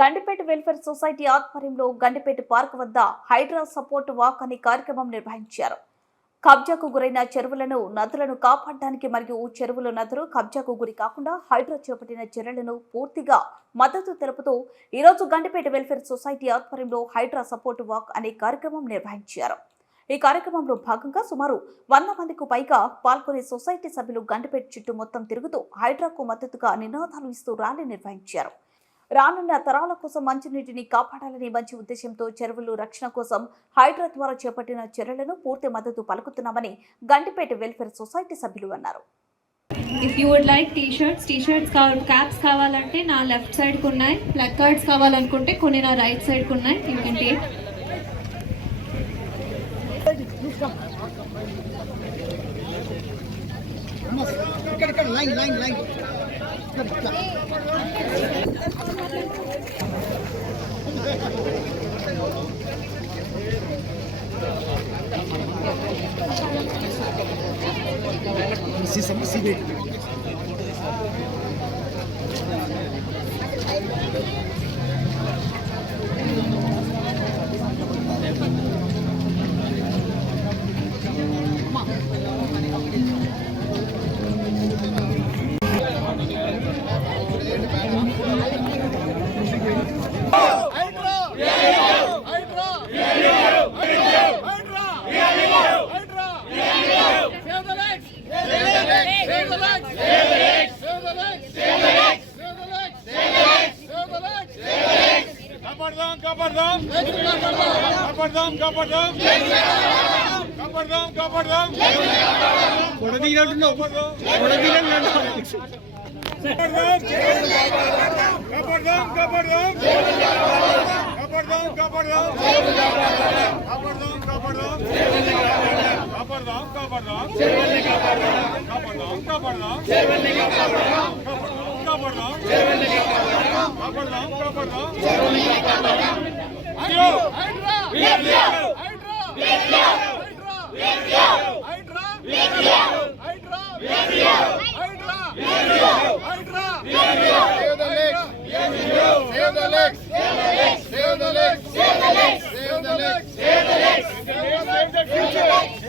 Gandipet welfare society ఆధ్వర్యంలో Gandipet park వద్ద Hydraa support walk అనే కార్యక్రమం నిర్వహించారు. కబ్జాకు గురైన చెరువులను, నదులను కాపాడడానికి మరియు చెరువులు, నదులు కబ్జాకు గురి కాకుండా హైడ్రా చేపట్టిన చర్యలను పూర్తిగా మద్దతు తెలుపుతూ ఈరోజు గండిపేట వెల్ఫేర్ సొసైటీ ఆధ్వర్యంలో హైడ్రా సపోర్ట్ వాక్ అనే కార్యక్రమం నిర్వహించారు. ఈ కార్యక్రమంలో భాగంగా సుమారు 100 మందికి పైగా పాల్గొనే సొసైటీ సభ్యులు గండిపేట చుట్టూ మొత్తం తిరుగుతూ హైడ్రాకు మద్దతుగా నినాదాలు ఇస్తూ ర్యాలీ నిర్వహించారు. రానున్న తరాల కోసం మంచినీటిని కాపాడాలనే మంచి ఉద్దేశంతో చెరువులు రక్షణ కోసం హైడ్రా ద్వారా చేపట్టిన చర్యలను పూర్తి మద్దతు పలుకుతున్నామని గండిపేట వెల్ఫేర్ సొసైటీ సభ్యులు అన్నారు. If you would like t-shirts caps కావాలంటే నా లెఫ్ట్ సైడ్ కు ఉన్నాయి. ప్లగ్ కార్డ్స్ కావాలనుకుంటే కొన్ని నా రైట్ సైడ్ కు ఉన్నాయి. You can take. ఇక్కడ line see Save the legs.